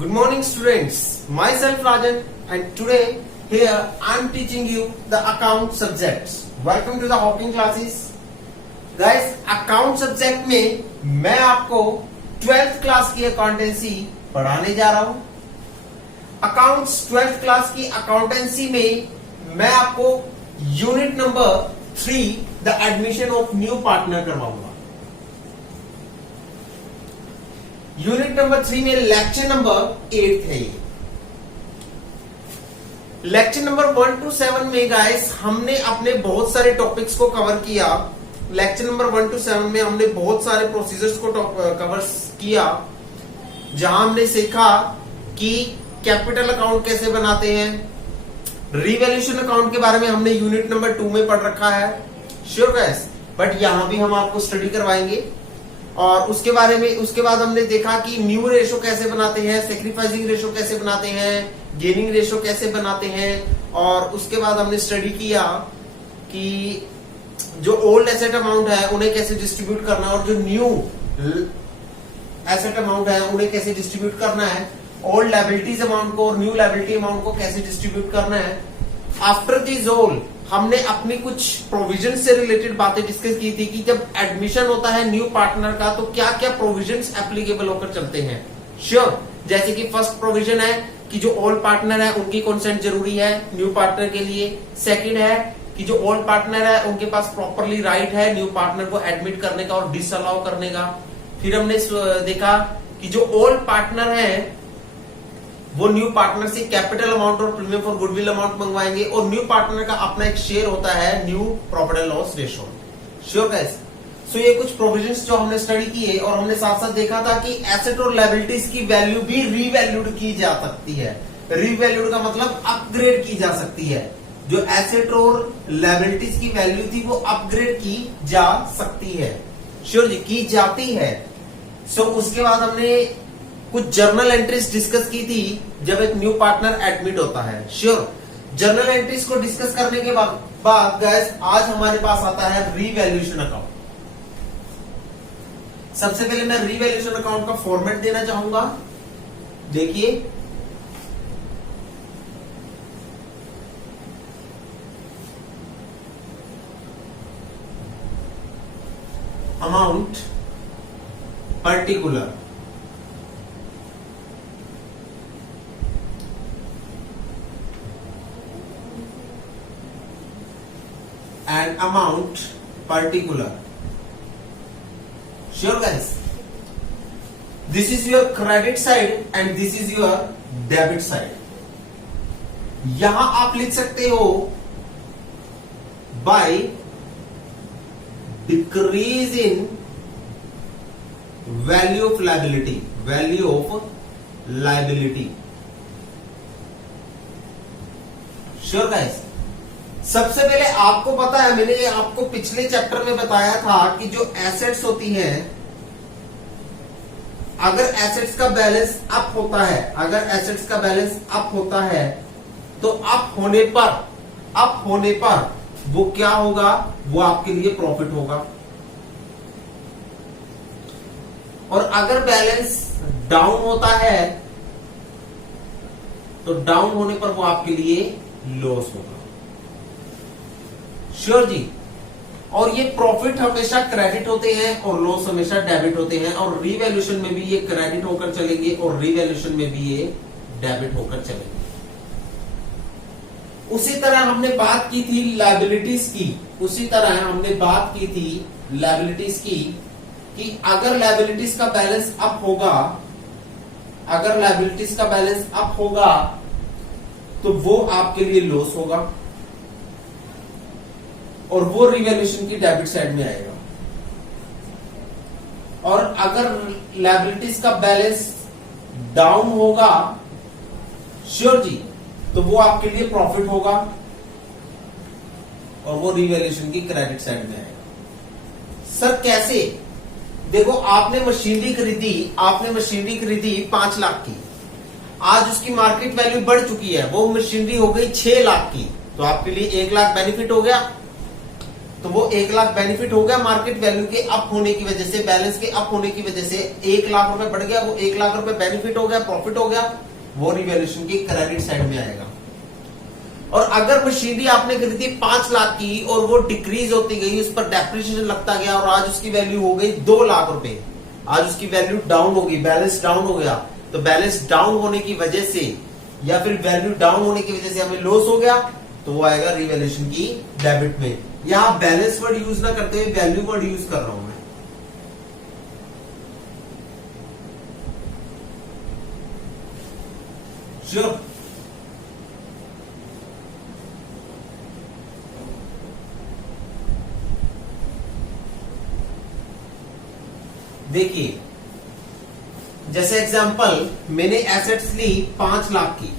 Good morning students, myself Rajan and today here I am teaching you the account subjects. Welcome to the Hawking classes. Guys, account subject में मैं आपको 12th class की accountancy पढ़ाने जा रहा हूं. Accounts 12th class की accountancy में मैं आपको unit number 3 the admission of new partner करवाऊंगा. यूनिट नंबर 3 में लेक्चर नंबर 8 है. ये लेक्चर नंबर 1 to 7 में गाइस हमने अपने बहुत सारे टॉपिक्स को कवर किया. लेक्चर नंबर 1 to 7 में हमने बहुत सारे प्रोसीजर्स को कवर किया, जहां हमने सीखा कि कैपिटल अकाउंट कैसे बनाते हैं. रिवैल्यूएशन अकाउंट के बारे में हमने यूनिट नंबर 2 में पढ़ रखा है. श्योर गाइस, बट यहां भी हम आपको स्टडी करवाएंगे. और उसके बाद हमने देखा कि न्यू रेशो कैसे बनाते हैं, सेक्रीफाइसिंग रेशो कैसे बनाते हैं, गेनिंग रेशो कैसे बनाते हैं. और उसके बाद हमने स्टडी किया कि जो ओल्ड एसेट अमाउंट है उन्हें कैसे डिस्ट्रीब्यूट करना है और जो न्यू एसेट अमाउंट है उन्हें कैसे डिस्ट्रीब्यूट करना है. ओल्ड लायबिलिटीज अमाउंट को और न्यू लायबिलिटी अमाउंट को कैसे डिस्ट्रीब्यूट करना है. आफ्टर दिस ऑल हमने अपनी कुछ प्रोविजन से रिलेटेड बातें डिस्कस की थी कि जब एडमिशन होता है न्यू पार्टनर का तो क्या क्या प्रोविजंस एप्लीकेबल होकर चलते हैं. श्योर, जैसे कि फर्स्ट प्रोविजन है कि जो ओल्ड पार्टनर है उनकी कंसेंट जरूरी है न्यू पार्टनर के लिए. सेकंड है कि जो ओल्ड पार्टनर है उनके पास प्रॉपरली राइट है न्यू पार्टनर को एडमिट करने का और डिसअलाउ करने का. फिर हमने देखा कि जो ओल्ड पार्टनर है वो न्यू पार्टनर से कैपिटल अमाउंट और प्रीमियम फॉर गुडविल अमाउंट मंगवाएंगे और न्यू पार्टनर का अपना एक शेयर होता है new profit and loss ratio. Sure guys, so ये कुछ प्रोविजंस जो हमने स्टडी किए और हमने साथ साथ देखा था कि एसेट और लायबिलिटीज की वैल्यू भी रीवैल्यूड की जा सकती है. रीवैल्यूड का मतलब अपग्रेड की जा सकती है. जो एसेट और लायबिलिटीज की वैल्यू थी वो अपग्रेड की जा सकती है. श्योर जी, की जाती है. सो उसके बाद हमने कुछ जर्नल एंट्रीज डिस्कस की थी जब एक न्यू पार्टनर एडमिट होता है. श्योर, जर्नल एंट्रीज को डिस्कस करने के बाद गाइस आज हमारे पास आता है रीवैल्यूएशन अकाउंट. सबसे पहले मैं रीवैल्यूएशन अकाउंट का फॉर्मेट देना चाहूंगा. देखिए, amount particular, and amount particular. Sure guys, this is your credit side and this is your debit side. यहां आप लिख सकते हो by decrease in value of liability, value of liability. Sure guys, सबसे पहले आपको पता है, मैंने आपको पिछले चैप्टर में बताया था कि जो एसेट्स होती हैं, अगर एसेट्स का बैलेंस अप होता है, अगर एसेट्स का बैलेंस अप होता है तो अप होने पर वो क्या होगा, वो आपके लिए प्रॉफिट होगा. और अगर बैलेंस डाउन होता है तो डाउन होने पर वो आपके लिए लॉस होगा. श्योर जी, और ये प्रॉफिट हमेशा क्रेडिट होते हैं और लॉस हमेशा डेबिट होते हैं. और रीवैल्यूएशन में भी ये क्रेडिट होकर चलेंगे और रीवैल्यूएशन में भी ये डेबिट होकर चलेंगे. उसी तरह हमने बात की थी लायबिलिटीज की, कि अगर लायबिलिटीज का बैलेंस अप होगा तो वो आपके लिए लॉस होगा और वो रिवैल्यूएशन की डेबिट साइड में आएगा. और अगर लायबिलिटीज का बैलेंस डाउन होगा, श्योर जी, तो वो आपके लिए प्रॉफिट होगा और वो रिवैल्यूएशन की क्रेडिट साइड में आएगा. सर कैसे? देखो, आपने मशीनरी खरीदी 5 लाख की. आज उसकी मार्केट वैल्यू बढ़ चुकी है, वो मशीनरी हो गई 6 लाख की, तो आपके लिए 1 लाख बेनिफिट हो गया. तो वो 1 लाख बेनिफिट हो गया मार्केट वैल्यू के अप होने की वजह से, बैलेंस के अप होने की वजह से 1 लाख रुपए बढ़ गया, वो 1 लाख रुपए बेनिफिट हो गया, प्रॉफिट हो गया, वो रिवैल्यूएशन की क्रेडिट साइड में आएगा। और अगर मशीनरी आपने खरीदी 5 लाख की और वो डिक्रीज होती गई, उस पर डेप्रिसिएशन लगता गया और आज उसकी वैल्यू हो गई 2 लाख रुपए, आज उसकी वैल्यू डाउन हो गई, बैलेंस डाउन हो गया, तो बैलेंस डाउन होने की वजह से या फिर वैल्यू डाउन होने की वजह से हमें लॉस हो गया, तो वो आएगा रिवैल्यूएशन की डेबिट में। यहां बैलेंस वर्ड यूज ना करते हुए वैल्यू वर्ड यूज कर रहा हूं मैं। श्योर? देखिए, जैसे एग्जांपल मैंने एसेट्स ली 5 लाख की,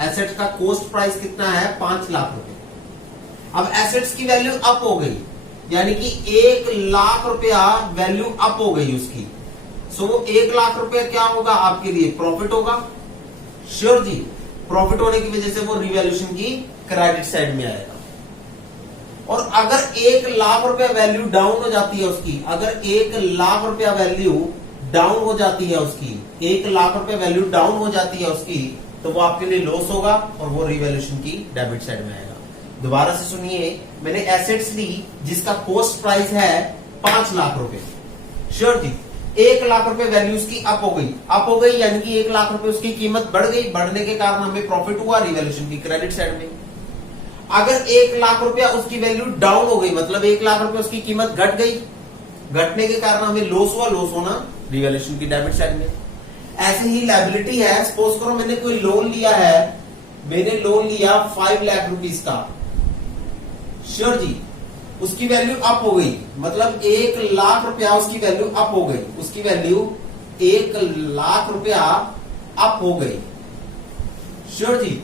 एसेट का कॉस्ट प्राइस कितना है 5 लाख रुपए। अब एसेट्स की वैल्यू अप हो गई, यानी कि 1 लाख रुपया वैल्यू अप हो गई उसकी, सो वो 1 लाख रुपया क्या होगा आपके लिए प्रॉफिट होगा। श्योर जी, प्रॉफिट होने की वजह से वो रिवैल्यूएशन की क्रेडिट साइड में आएगा। और अगर 1 लाख रुपया वैल्यू डाउन हो जाती है उसकी, अगर 1 लाख रुपया वैल्यू डाउन हो जाती है उसकी, 1 लाख रुपया वैल्यू डाउन हो जाती है उसकी, तो वो आपके लिए लॉस होगा और वो रिवैल्यूएशन की डेबिट साइड में आएगा। दोबारा से सुनिए, मैंने एसेट्स ली जिसका कॉस्ट प्राइस है 5 लाख रुपए। श्योर जी, 1 लाख रुपए वैल्यू उसकी अप हो गई, अप हो गई यानी कि 1 लाख रुपए उसकी कीमत बढ़ गई, बढ़ने के कारण हमें प्रॉफिट हुआ रिवैल्यूएशन की क्रेडिट साइड में। अगर 1 लाख रुपया उसकी वैल्यू डाउन हो गई, मतलब 1 लाख रुपए उसकी कीमत घट गई, घटने के कारण हमें लॉस हुआ, लॉस होना रिवैल्यूएशन की डेबिट साइड में। ऐसे ही लायबिलिटी है, सपोज करो मैंने कोई लोन लिया है, मैंने लोन लिया 5 लाख रुपीस का। श्योर जी, उसकी वैल्यू अप हो गई, मतलब 1 लाख रुपया उसकी वैल्यू अप हो गई, उसकी वैल्यू 1 लाख रुपया अप हो गई। श्योर जी,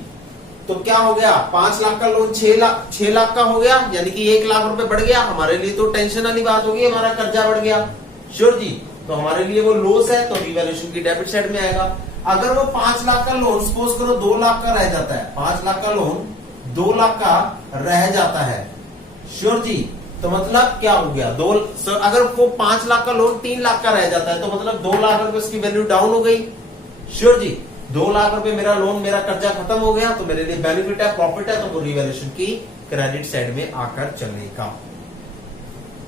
तो क्या हो गया, 5 लाख का लोन 6 लाख का हो गया, यानी कि 1 लाख रुपए बढ़ गया। हमारे लिए तो टेंशन वाली बात होगी, हमारा कर्जा बढ़ गया। श्योर जी, तो हमारे लिए वो लॉस है, तो रिवैल्यूएशन की डेबिट साइड में आएगा। अगर वो 5 लाख का लोन सपोज करो 2 लाख का रह जाता है, 5 लाख का लोन 2 लाख का रह जाता है। श्योर जी, तो मतलब क्या हो गया, अगर वो 5 लाख का लोन 3 लाख का रह जाता है, तो मतलब 2 लाख रुपए उसकी वैल्यू डाउन हो गई। श्योर जी, 2 लाख रुपए मेरा लोन, मेरा कर्जा खत्म हो गया, तो मेरे लिए बेनिफिट है, प्रॉफिट है, तो वो रिवैल्यूएशन की क्रेडिट साइड में आकर चलेगा।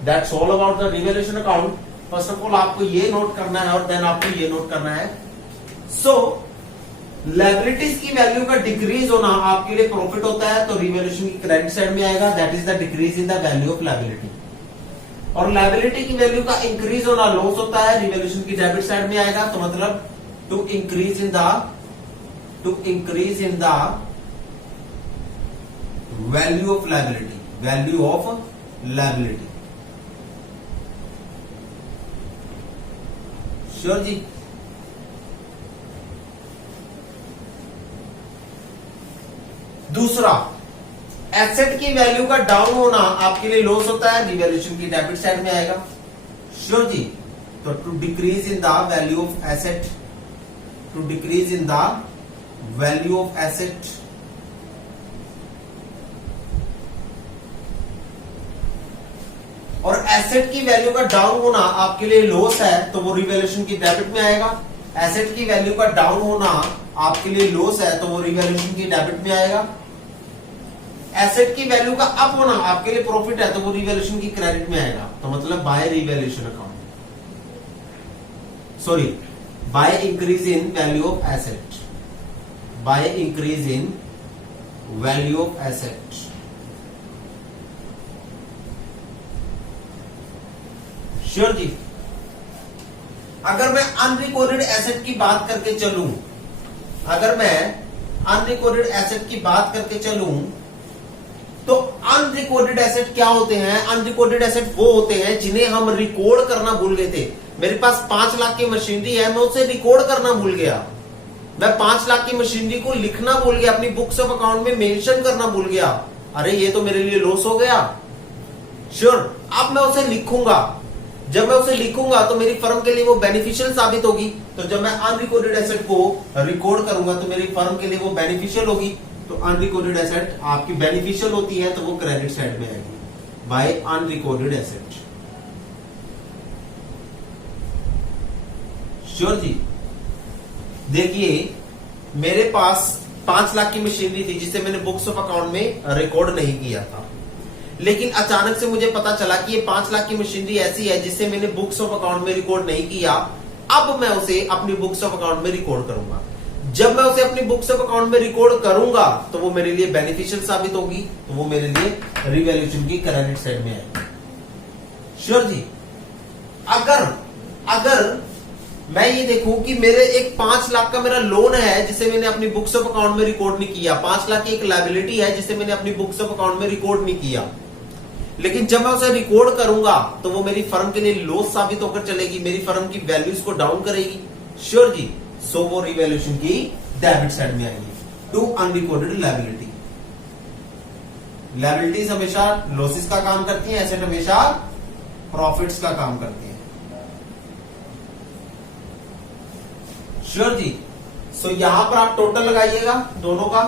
That's all about the revaluation account. First of all आपको ये नोट करना है और देन आपको ये नोट करना है, सो लायबिलिटीज की वैल्यू का डिक्रीज होना आपके लिए प्रॉफिट होता है, तो रिवैल्यूएशन की क्रेडिट साइड में आएगा, that is the decrease in the value of liability. और लायबिलिटी की वैल्यू का इंक्रीज होना लॉस होता है, रिवैल्यूएशन की डेबिट साइड में आएगा। तो मतलब to increase in the value of liability, value of liability. Sure ji, दूसरा, एसेट की वैल्यू का डाउन होना आपके लिए लॉस होता है, रिवैल्यूएशन की डेबिट साइड में आएगा। श्योर जी, तो to decrease in the value of asset, to decrease in the value of asset, और एसेट की वैल्यू का डाउन होना आपके लिए लॉस है, तो वो रिवैल्यूएशन की डेबिट में आएगा। एसेट की वैल्यू का डाउन होना आपके लिए लॉस है, तो वो रिवैल्यूएशन की डेबिट में आएगा। एसेट की वैल्यू का अप होना आपके लिए प्रॉफिट है, तो वो रिवैल्यूएशन की क्रेडिट में आएगा। तो मतलब by revaluation account, sorry, by increase in value of asset, by increase in value of asset. Sure ji, अगर मैं अनरिकॉर्डेड एसेट की बात करके चलूं, अगर मैं अनरिकॉर्डेड एसेट की बात करके चलूं, तो अनरिकॉर्डेड एसेट क्या होते हैं? अनरिकॉर्डेड एसेट वो होते हैं जिन्हें हम रिकॉर्ड करना भूल गए थे। मेरे पास 5 लाख की मशीनरी है, मैं उसे रिकॉर्ड करना भूल गया, मैं 5 लाख की मशीनरी को लिखना भूल गया, अपनी बुक्स ऑफ अकाउंट में मेंशन करना भूल गया। अरे ये तो मेरे लिए लॉस हो गया। श्योर, अब मैं उसे लिखूंगा, जब मैं उसे लिखूंगा तो मेरी फर्म के लिए वो बेनिफिशियल साबित होगी। तो जब मैं अनरिकॉर्डेड एसेट को रिकॉर्ड करूंगा तो मेरी फर्म के लिए वो बेनिफिशियल होगी। तो अनरिकॉर्डेड एसेट आपकी बेनिफिशियल होती है, तो वो क्रेडिट साइड में आएगी। By unrecorded asset. श्योर जी। देखिए मेरे पास 5 लाख की मशीनरी थी जिसे मैंने बुक्स ऑफ अकाउंट में रिकॉर्ड नहीं किया था, लेकिन अचानक से मुझे पता चला कि ये 5 लाख की मशीनरी ऐसी है जिसे मैंने बुक्स ऑफ अकाउंट में रिकॉर्ड नहीं किया। अब मैं उसे अपनी बुक्स ऑफ अकाउंट में रिकॉर्ड करूंगा। जब मैं उसे अपनी बुक्स ऑफ अकाउंट में रिकॉर्ड करूंगा तो वो मेरे लिए बेनिफिशियल साबित होगी, तो वो मेरे लिए रिवैल्यूएशन की क्रेडिट साइड में आएगी। श्योर जी। अगर मैं ये देखूं कि मेरे एक 5 लाख का मेरा लोन है जिसे मैंने अपनी बुक्स ऑफ अकाउंट में रिकॉर्ड नहीं किया, 5 लाख की एक लायबिलिटी है जिसे मैंने अपनी बुक्स ऑफ अकाउंट में रिकॉर्ड नहीं किया, लेकिन जब मैं उसे रिकॉर्ड करूंगा तो वो मेरी फर्म के लिए लॉस साबित होकर चलेगी, मेरी फर्म की वैल्यूज को डाउन करेगी। श्योर जी। सो वो रिवैल्यूएशन की डेबिट साइड में आएगी टू अनरिकॉर्डेड लायबिलिटी। लायबिलिटीज हमेशा लॉसेस का काम करती हैं, एसेट हमेशा प्रॉफिट्स का काम करती है। श्योर जी। सो यहां पर आप टोटल लगाइएगा दोनों का।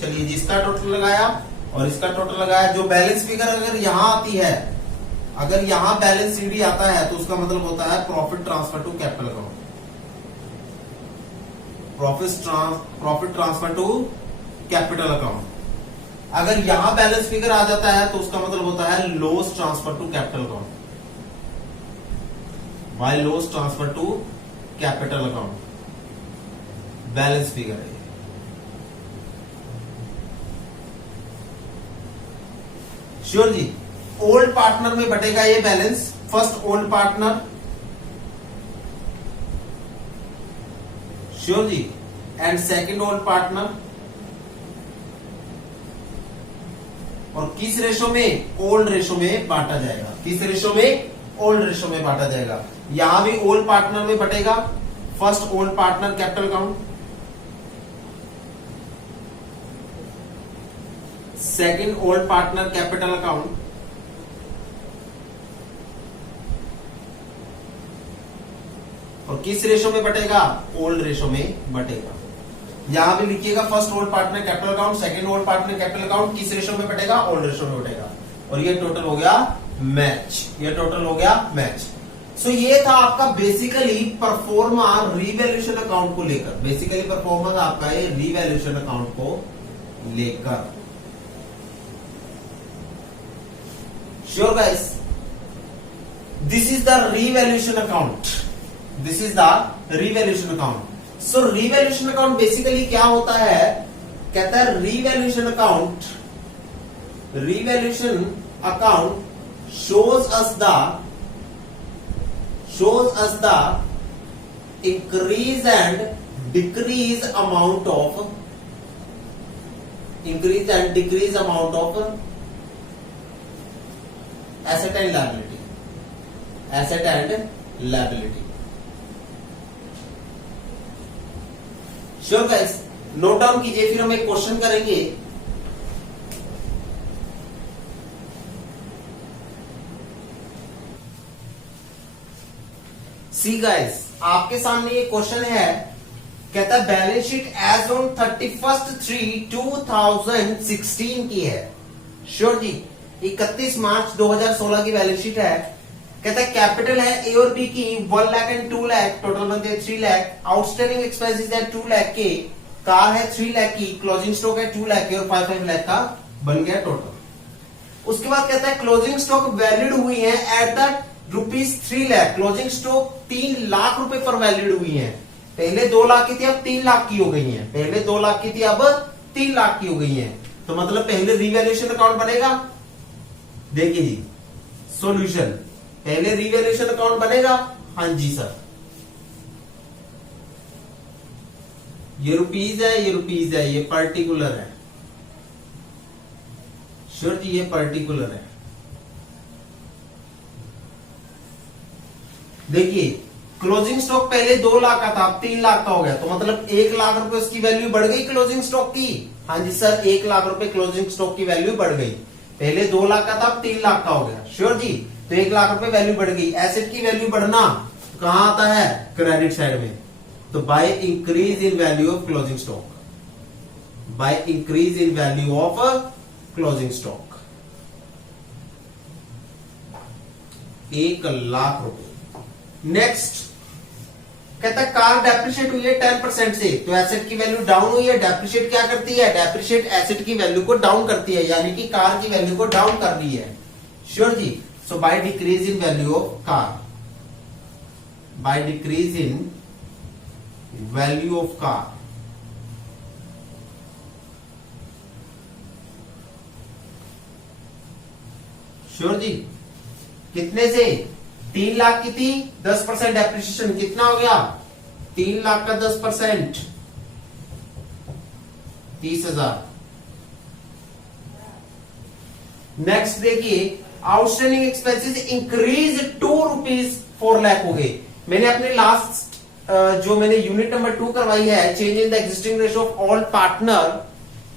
चलिए जी, इसका टोटल लगाया और इसका टोटल लगाया। जो बैलेंस फिगर अगर यहां आती है, अगर यहां बैलेंस सीडी आता है तो उसका मतलब होता है profit transfer to capital account. Profit transfer to capital account. अगर यहां बैलेंस फिगर आ जाता है तो उसका मतलब होता है loss transfer to capital account. By loss transfer to capital account balance figure है। श्योर जी। ओल्ड पार्टनर में बटेगा ये balance. First old partner. Sure जी। And second old partner. और किस रेशो में? ओल्ड रेशो में बांटा जाएगा। किस रेशो में? ओल्ड रेशो में बांटा जाएगा। यहां भी ओल्ड पार्टनर में बटेगा। First old partner capital account, second old partner capital account, और किस रेशो में बटेगा? ओल्ड रेशो में बटेगा। यहां भी लिखिएगा first old partner capital account, second old partner capital account, किस रेशो में बटेगा? ओल्ड रेशो में बटेगा। और ये टोटल हो गया मैच। ये टोटल हो गया मैच। सो ये था आपका बेसिकली परफॉर्मा रिवैल्यूएशन अकाउंट को लेकर। बेसिकली परफॉर्मेंस आपका ये रिवैल्यूएशन अकाउंट को लेकर। Sure guys, this is the revaluation account. This is the revaluation account. So revaluation account basically क्या होता है? कहता है revaluation account shows us the increase and decrease amount of asset and liability. Sure guys, note down कीजिए, फिर हम एक question करेंगे। सी गाइस, आपके सामने ये क्वेश्चन है, कहता है बैलेंस शीट एज ऑन 31/3/2016 की है। श्योर जी। 31 मार्च 2016 की बैलेंस शीट है। कहता है कैपिटल है ए और बी की 1 लाख एंड 2 लाख, टोटल बनते हैं 3 लाख। आउटस्टैंडिंग एक्सपेंसेस है 2 लाख के, कार है 3 लाख की, क्लोजिंग स्टॉक है 2 लाख के और 5 लाख का बन गया टोटल। उसके बाद कहता है क्लोजिंग स्टॉक वैलिड हुई है at the ₹3 lakh. Closing stock 3 lakh रुपए पर वैलिड हुई है। पहले 2 लाख की थी, अब 3 लाख की हो गई है। पहले 2 लाख की थी, अब 3 लाख की हो गई है। तो मतलब पहले रिवैल्यूएशन अकाउंट बनेगा। देखिए जी सॉल्यूशन, पहले रिवैल्यूएशन अकाउंट बनेगा। हाँ जी सर, ये रुपीज है, ये रुपीज है, ये पर्टिकुलर है। श्योर जी, ये पर्टिकुलर है। देखिए क्लोजिंग स्टॉक पहले 2 लाख का था, अब 3 लाख का हो गया, तो मतलब 1 लाख रुपए उसकी वैल्यू बढ़ गई क्लोजिंग स्टॉक की। हाँ जी सर, 1 लाख रुपए क्लोजिंग स्टॉक की वैल्यू बढ़ गई। पहले 2 लाख का था, अब 3 लाख का हो गया। श्योर जी, तो 1 लाख रुपए वैल्यू बढ़ गई। एसेट की वैल्यू बढ़ना कहां आता है? क्रेडिट साइड में। तो bye increase in value of closing stock, bye increase in value of closing stock. 1,00,000 रुपए। नेक्स्ट कहता है कार डेप्रिशिएट हुई है 10% से, तो एसेट की वैल्यू डाउन हुई है। डेप्रिशिएट क्या करती है? डेप्रिशिएट एसेट की वैल्यू को डाउन करती है, यानी कि कार की वैल्यू को डाउन कर रही है। Sure ji. So by decrease in value of car, by decrease in value of car, sure ji. कितने से? 3 लाख की थी, 10% डेप्रिसिएशन कितना हो गया? 3 लाख का 10% 30,000। नेक्स्ट देखिए, outstanding expenses increase 2 rupees 4 lakh हो गए। मैंने अपने लास्ट जो मैंने यूनिट नंबर 2 करवाई है, change in the existing ratio of all partner,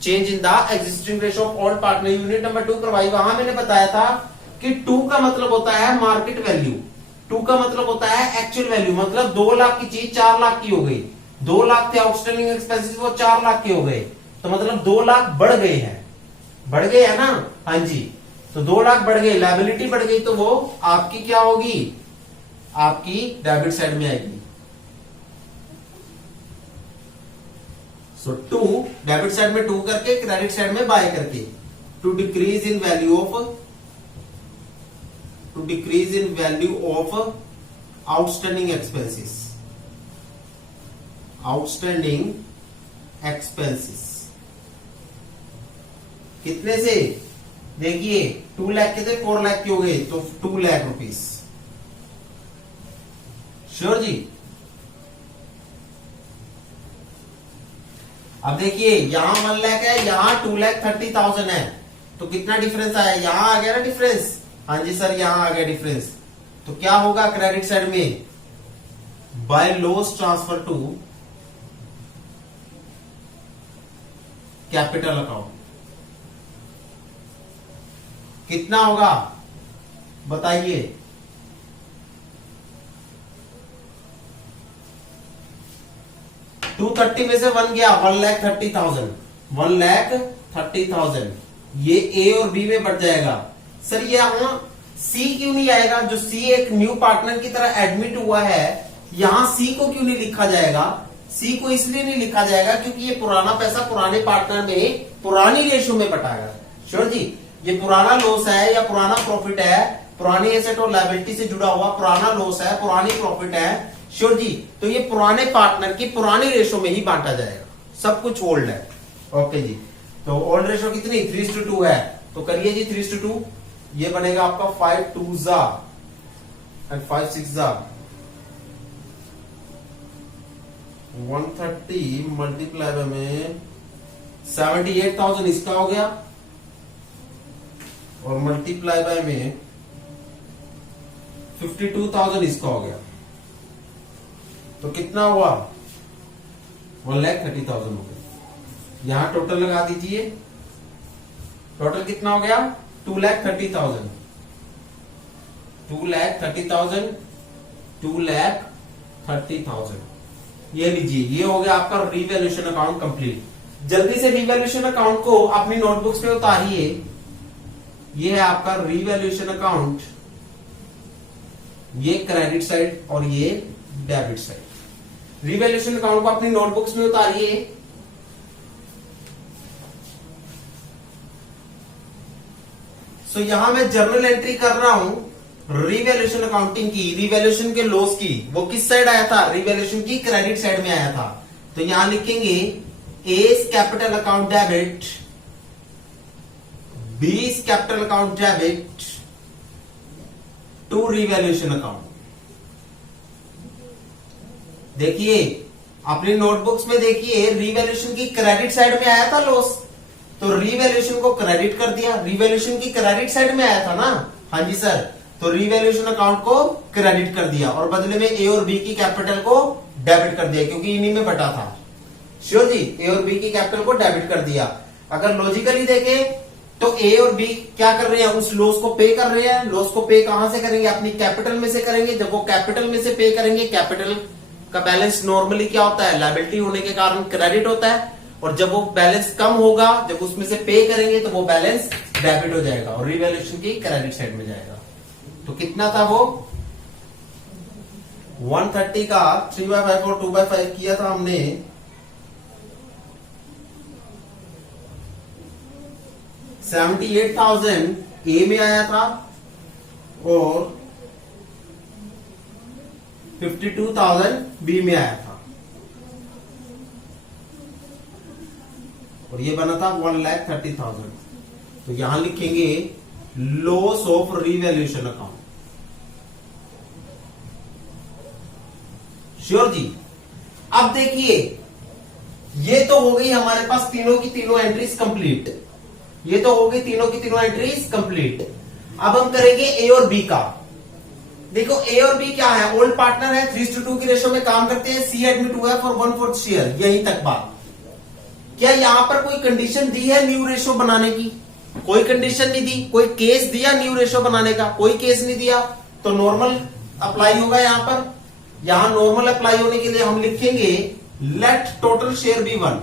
change in the existing ratio of all partner, unit number 2 करवाई। वहां मैंने बताया था कि 2 का मतलब होता है मार्केट वैल्यू, 2 का मतलब होता है एक्चुअल वैल्यू, मतलब 2 लाख की चीज 4 लाख की हो गई। 2 लाख थे आउटस्टैंडिंग एक्सपेंसेस, वो 4 लाख के हो गए, तो मतलब 2 लाख बढ़ गए हैं, बढ़ गए है ना? हाँ जी। तो 2 लाख बढ़ गए, लायबिलिटी बढ़ गई, तो वो आपकी क्या होगी? आपकी डेबिट साइड में आएगी। सो 2 डेबिट साइड में 2 करके, क्रेडिट साइड में बाय करके, to decrease in value of, to decrease in value of outstanding expenses, outstanding expenses। कितने से? देखिए 2 लाख के थे, 4 लाख के हो गए, तो 2 लाख रुपीस। श्योर जी। अब देखिए यहां 1 लाख है, यहां 2,30,000 है, तो कितना डिफरेंस आया? यहां आ गया ना डिफरेंस। हाँ जी सर, यहां आ गया डिफरेंस। तो क्या होगा क्रेडिट साइड में? By loss transfer to capital account. कितना होगा बताइए? $230 में से 1 गया, 1,30,000, 1,30,000। ये ए और बी में बढ़ जाएगा। सर यहां सी क्यों नहीं आएगा? जो सी एक न्यू पार्टनर की तरह एडमिट हुआ है, यहां सी को क्यों नहीं लिखा जाएगा? सी को इसलिए नहीं लिखा जाएगा क्योंकि ये पुराना पैसा पुराने पार्टनर में पुरानी रेशियो में बटाएगा। श्योर जी। ये पुराना लॉस है या पुराना प्रॉफिट है, पुरानी एसेट और लायबिलिटी से जुड़ा हुआ पुराना लॉस है, पुरानी प्रॉफिट है। श्योर जी। तो ये पुराने पार्टनर की पुरानी रेशियो में ही बांटा जाएगा, सब कुछ ओल्ड है। ओके जी। तो ओल्ड रेशियो कितनी? 3:2 है, तो करिए जी 3:2। ये बनेगा आपका 5 2 एंड 5 6 130 मल्टीप्लाई बाय में 78,000 इसका हो गया, और मल्टीप्लाई बाय में 52,000 इसका हो गया, तो कितना हुआ? 1,30,000 हो गया। यहां टोटल लगा दीजिए, टोटल कितना हो गया? 2,30,000, 2,30,000, 2,30,000। ये लीजिए, ये हो गया आपका रिवैल्यूएशन अकाउंट कंप्लीट। जल्दी से रिवैल्यूएशन अकाउंट को अपनी नोटबुक्स में उतारिए। ये है आपका रिवैल्यूएशन अकाउंट, ये क्रेडिट साइड और ये डेबिट साइड। रिवैल्यूएशन अकाउंट को अपनी नोटबुक्स में उतारिए। तो यहां मैं जर्नल एंट्री कर रहा हूं रिवैल्यूएशन अकाउंटिंग की, रिवैल्यूएशन के लॉस की। वो किस साइड आया था? रिवैल्यूएशन की क्रेडिट साइड में आया था। तो यहां लिखेंगे A capital account debit, B capital account debit to revaluation account. देखिए अपनी नोटबुक्स में देखिए, रिवैल्यूएशन की क्रेडिट साइड में आया था लॉस, तो रिवैल्यूएशन को क्रेडिट कर दिया। रिवैल्यूएशन की क्रेडिट साइड में आया था ना? हाँ जी सर। तो रिवैल्यूएशन अकाउंट को क्रेडिट कर दिया और बदले में ए और बी की कैपिटल को डेबिट कर दिया, क्योंकि इन्हीं में बटा था। श्योर जी। ए और बी की कैपिटल को डेबिट कर दिया। अगर लॉजिकली देखें तो ए और बी क्या कर रहे हैं? उस लॉस को पे कर रहे हैं। लॉस को पे कहां से करेंगे? अपनी कैपिटल में से करेंगे। जब वो कैपिटल में से पे करेंगे, कैपिटल का बैलेंस नॉर्मली क्या होता है? लायबिलिटी होने के कारण क्रेडिट होता है, और जब वो बैलेंस कम होगा, जब उसमें से पे करेंगे, तो वो बैलेंस डेबिट हो जाएगा और रिवैल्यूएशन की क्रेडिट साइड में जाएगा। तो कितना था वो 130 का 3/5 और 2/5 किया था हमने 78,000 ए में आया था और 52,000 बी में आया था और ये बना था 1,30,000। तो यहां लिखेंगे loss of revaluation account. Sure ji. अब देखिए ये तो हो गई हमारे पास तीनों की तीनों एंट्रीज कंप्लीट। ये तो हो गई तीनों की तीनों एंट्रीज कंप्लीट। अब हम करेंगे ए और बी का। देखो ए और बी क्या है, ओल्ड पार्टनर है, 3:2 की रेशो में काम करते हैं, सी एडमिट हुआ है फॉर 1/4 शेयर। यहीं तक बात। क्या यहां पर कोई कंडीशन दी है न्यू रेशो बनाने की? कोई कंडीशन नहीं दी। कोई केस दिया न्यू रेशो बनाने का? कोई केस नहीं दिया। तो नॉर्मल अप्लाई होगा यहां पर। यहां नॉर्मल अप्लाई होने के लिए हम लिखेंगे let total share B 1।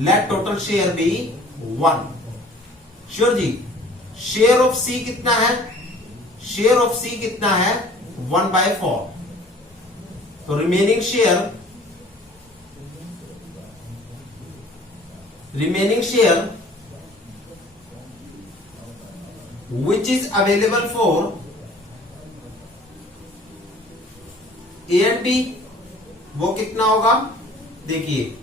Let total share B 1। Sure ji. Share of C कितना है? शेयर ऑफ सी कितना है? 1/4। तो remaining share which is available for A and B वो कितना होगा? देखिए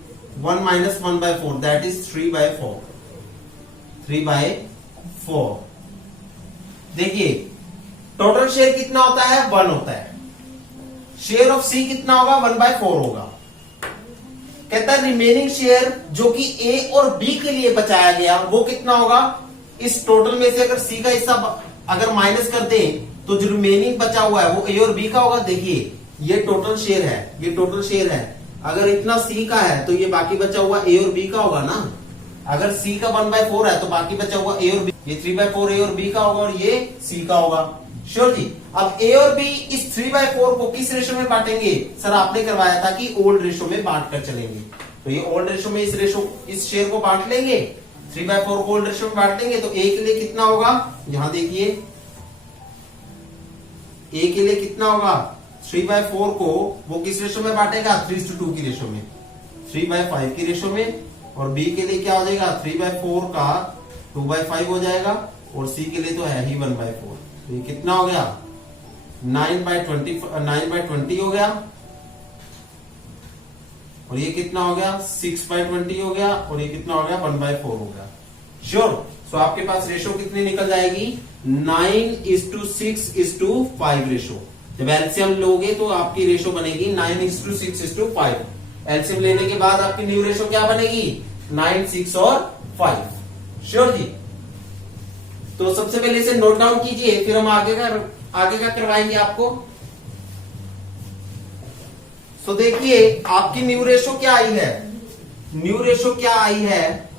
1 minus 1/4 that is 3/4। 3/4। देखिए टोटल शेयर कितना होता है? 1 होता है। शेयर ऑफ सी कितना होगा? 1/4 होगा। कहता है रिमेनिंग शेयर जो कि ए और बी के लिए बचाया गया वो कितना होगा? इस टोटल में से अगर सी का हिस्सा अगर माइनस कर दें तो जो रिमेनिंग बचा हुआ है वो ए और बी का होगा। देखिए ये टोटल शेयर है, ये टोटल शेयर है। अगर इतना सी का है तो ये बाकी बचा हुआ ए और बी का होगा ना। अगर सी का 1/4 है तो बाकी बचा हुआ ए और बी, ये 3/4 ए और बी का होगा और ये सी का होगा। श्योर जी। अब ए और बी इस 3/4 को किस रेशो में बांटेंगे? सर आपने करवाया था कि ओल्ड रेशो में बांट कर चलेंगे। तो ये ओल्ड रेशो में इस शेयर को बांट लेंगे। 3/4 को ओल्ड रेशो में बांट लेंगे। तो ए के लिए कितना होगा? यहां देखिए ए के लिए कितना होगा? 3/4 को वो किस रेशो में बांटेगा? 3:2 की रेशो में, 3/5 की रेशो में। और बी के लिए क्या हो जाएगा? 3/4 का 2/5 हो जाएगा और सी के लिए तो है ही 1/4। तो ये कितना हो गया? 9/20 हो गया और ये कितना हो गया? 6/20 हो गया और ये कितना हो गया? 1/4 हो गया। श्योर। सो आपके पास रेशो कितनी निकल जाएगी? 9:6:5 रेशो। जब एलसीएम लोगे तो आपकी रेशो बनेगी 9:6:5। एलसीएम लेने के बाद आपकी न्यू रेशो क्या बनेगी? 9, 6 और 5। श्योर जी। तो सबसे पहले इसे नोट डाउन कीजिए, फिर हम आगे का करवाएंगे आपको। तो देखिए आपकी न्यू रेशो क्या आई है? न्यू रेशो क्या आई है?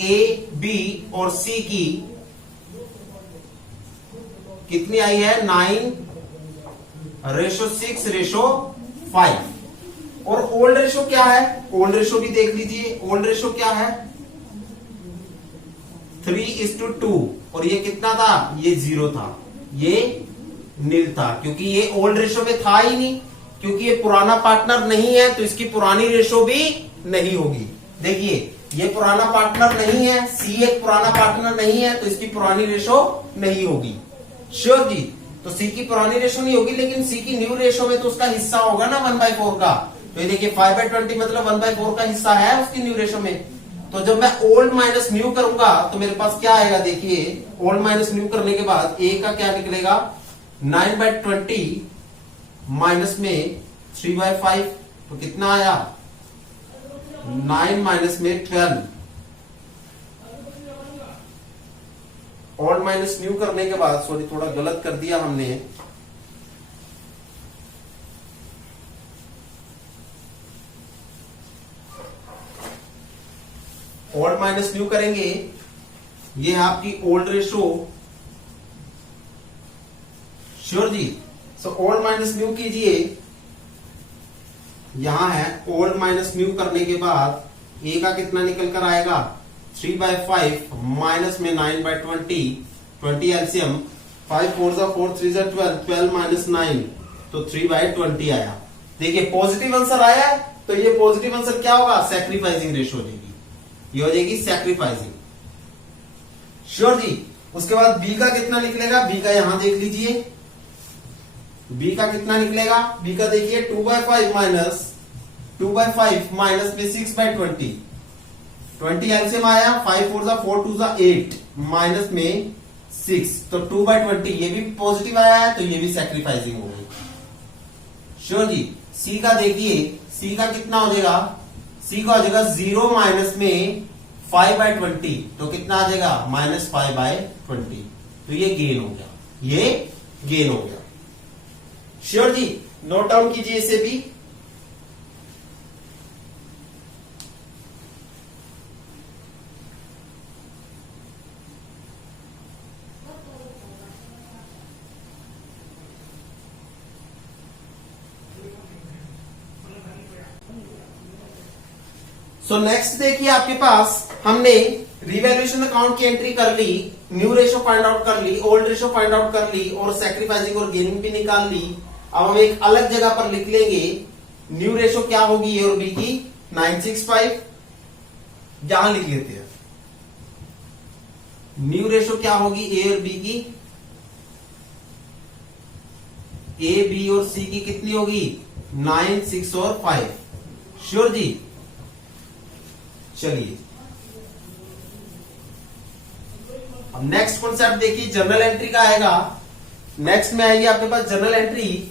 ए, बी और सी की कितनी आई है? 9:6:5। और ओल्ड रेशो क्या है? ओल्ड रेशो भी देख लीजिए। ओल्ड रेशो क्या है? 3:2। और ये कितना था? ये 0 था, ये नील था, क्योंकि ये ओल्ड रेशो में था ही नहीं। क्योंकि ये पुराना पार्टनर नहीं है तो इसकी पुरानी रेशो भी नहीं होगी। देखिए ये पुराना पार्टनर नहीं है, सी एक पुराना पार्टनर नहीं है तो इसकी पुरानी रेशो नहीं होगी। श्योर जी। तो सी की पुरानी रेशो नहीं होगी, लेकिन सी की न्यू रेशो में तो उसका हिस्सा होगा ना 1/4 का। तो ये देखिए 5/20 मतलब 1/4 का हिस्सा है उसकी न्यू रेशो में। तो जब मैं ओल्ड माइनस न्यू करूंगा तो मेरे पास क्या आएगा? देखिए ओल्ड माइनस न्यू करने के बाद ए का क्या निकलेगा? 9/20 माइनस में 3/5। तो कितना आया? 9 माइनस में 12। ओल्ड माइनस न्यू करने के बाद, सॉरी थोड़ा गलत कर दिया हमने, ओल्ड माइनस न्यू करेंगे। ये है आपकी old ratio. Sure ji. So old minus new कीजिए। यहां है ओल्ड माइनस न्यू करने के बाद ए का कितना निकल कर आएगा? 3/5 माइनस में 9/20, 20 एलसीएम 5 4 जा 4 3 जा 12, 12 माइनस 9 तो 3/20 आया। देखिए पॉजिटिव आंसर आया है, तो ये पॉजिटिव आंसर क्या होगा, सैक्रिफाइसिंग रेशो हो जाएगी, ये हो जाएगी सैक्रिफाइसिंग। श्योर जी। उसके बाद बी का कितना निकलेगा, बी का यहां देख लीजिए, बी का कितना निकलेगा, बी का देखिए 2/5 माइनस 2/5 माइनस में 6/20, 20 एलसीएम आया, 5 4 जा 4 2 जा 8 माइनस में 6 तो 2/20, ये भी पॉजिटिव आया है तो ये भी सैक्रिफाइसिंग हो गई। श्योर जी। सी का देखिए, सी का कितना हो जाएगा, सी का हो जाएगा 0 माइनस में 5/20 तो कितना आ जाएगा -5/20, तो ये गेन हो गया, ये गेन हो गया। श्योर जी। नोट डाउन कीजिए इसे भी। सो नेक्स्ट देखिए आपके पास हमने रिवैल्यूएशन अकाउंट की एंट्री कर ली, न्यू रेशो फाइंड आउट कर ली, ओल्ड रेशो फाइंड आउट कर ली और सैक्रिफाइसिंग और गेनिंग भी निकाल ली। अब हम एक अलग जगह पर लिख लेंगे न्यू रेशो क्या होगी ए और बी की 965, यहां लिख लेते हैं। न्यू रेशो क्या होगी ए और बी की, ए बी और सी की कितनी होगी 9 6 और 5। श्योर जी। चलिए अब नेक्स्ट कॉन्सेप्ट देखिए, जर्नल एंट्री का आएगा। नेक्स्ट में आएगी आपके पास जर्नल एंट्री।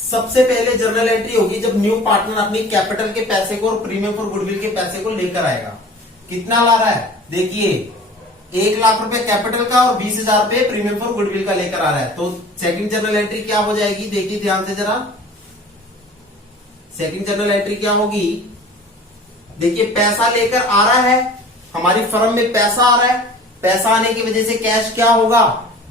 सबसे पहले जर्नल एंट्री होगी जब न्यू पार्टनर अपनी कैपिटल के पैसे को और प्रीमियम फॉर गुडविल के पैसे को लेकर आएगा। कितना ला रहा है, देखिए 1 लाख रुपए कैपिटल का और 20,000 रुपए प्रीमियम फॉर गुडविल का लेकर आ रहा है। तो सेकंड जर्नल एंट्री क्या हो जाएगी, देखिए ध्यान से जरा, सेकंड जर्नल एंट्री क्या होगी, देखिए पैसा लेकर आ रहा है, हमारी फर्म में पैसा आ रहा है, पैसा आने की वजह से कैश क्या होगा,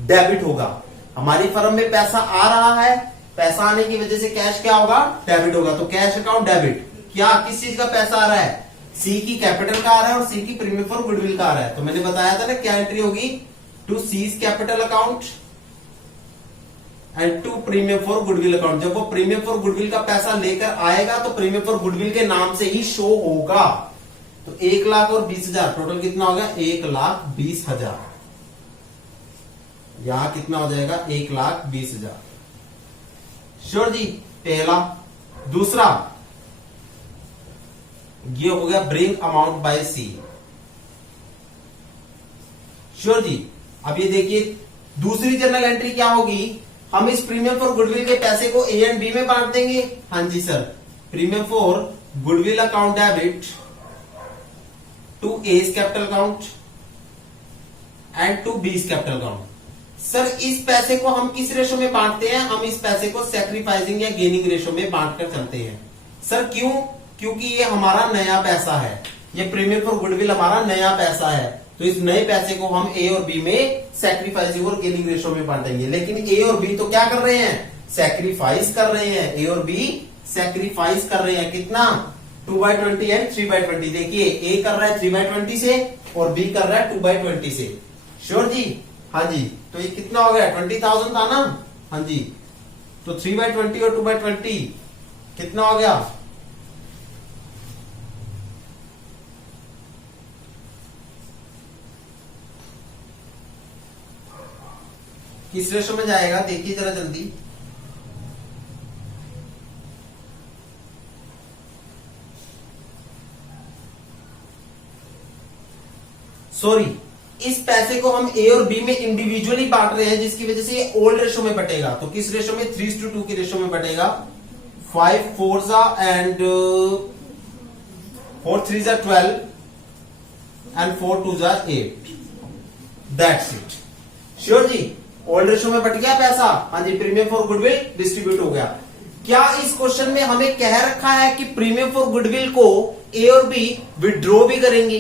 डेबिट होगा। हमारी फर्म में पैसा आ रहा है, पैसा आने की वजह से कैश क्या होगा, डेबिट होगा। तो कैश अकाउंट डेबिट, क्या किस चीज का पैसा आ रहा है, सी की कैपिटल का आ रहा है और सी की प्रीमियम फॉर गुडविल का आ रहा है। तो मैंने बताया था ना क्या एंट्री होगी, to C's capital account and to premium for goodwill account. जब वो प्रीमियम फॉर गुडविल का पैसा लेकर आएगा तो प्रीमियम फॉर गुडविल के नाम से ही शो होगा। तो 1 लाख और 20,000 टोटल कितना हो गया, 1,20,000। यहां कितना हो जाएगा 1,20,000। श्योर जी, पहला। दूसरा ये हो गया bring amount by C. Sure ji. अब ये देखिए दूसरी जर्नल एंट्री क्या होगी, हम इस प्रीमियम फॉर गुडविल के पैसे को ए एंड बी में बांट देंगे। हाँ जी sir, premium for goodwill account debit to A's capital account and to B's capital account. Sir इस पैसे को हम किस रेशो में बांटते हैं, हम इस पैसे को सैक्रिफाइसिंग या गेनिंग रेशो में बांट कर चलते हैं। सर क्यों, क्योंकि ये हमारा नया पैसा है, ये प्रीमियम फॉर गुडविल हमारा नया पैसा है, तो इस नए पैसे को हम ए और बी में सैक्रिफाइसिंग और गेनिंग रेशो में बांटेंगे। लेकिन ए और बी तो क्या कर रहे हैं, सैक्रिफाइस कर रहे हैं, ए और बी सैक्रिफाइस कर रहे हैं। कितना, 2/20 एंड 3/20। देखिए ए कर रहा है 3/20 से और बी कर रहा है 2/20 से। श्योर जी। हाँ जी, तो ये कितना हो गया, 20,000 था ना। हाँ जी, तो 3/20 और 2/20 कितना हो गया, किस रेशो में जाएगा, देखिए जरा जल्दी। सॉरी, इस पैसे को हम ए और बी में इंडिविजुअली बांट रहे हैं, जिसकी वजह से ये ओल्ड रेशो में बटेगा। तो किस रेशो में, 3:2 की रेशो में बटेगा। 5 4 and 4 3 12 and 4 2 8। That's it. Sure जी, ओल्ड रेशो में बट गया पैसा। हाँ जी, प्रीमियम फॉर गुडविल डिस्ट्रीब्यूट हो गया। क्या इस क्वेश्चन में हमें कह रखा है कि प्रीमियम फॉर गुडविल को ए और बी विड्रॉ भी करेंगे,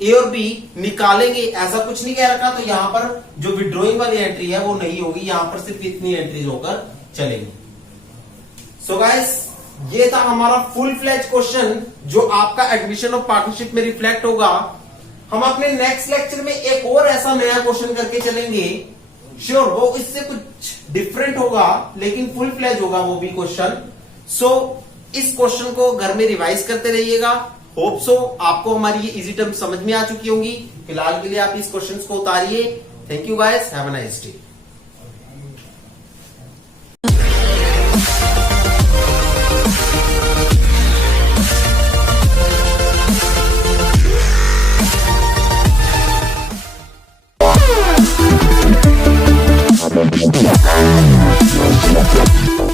ए और बी निकालेंगे, ऐसा कुछ नहीं कह रखा। तो यहां पर जो विड्रॉइंग वाली एंट्री है वो नहीं होगी, यहां पर सिर्फ इतनी एंट्रीज होकर चलेंगी। सो गाइस, ये था हमारा फुल फ्लैज क्वेश्चन जो आपका एडमिशन ऑफ पार्टनरशिप में रिफ्लेक्ट होगा। हम अपने नेक्स्ट लेक्चर में एक और ऐसा नया क्वेश्चन करके चलेंगे श्योर वो इससे कुछ डिफरेंट होगा लेकिन फुल फ्लैज होगा वो भी क्वेश्चन। सो इस क्वेश्चन को घर में रिवाइज करते रहिएगा। होप सो आपको हमारी ये इजी टर्म समझ में आ चुकी होंगी। फिलहाल के लिए आप इस क्वेश्चन को उतारिए। Thank you guys, have a nice day. We'll be right back.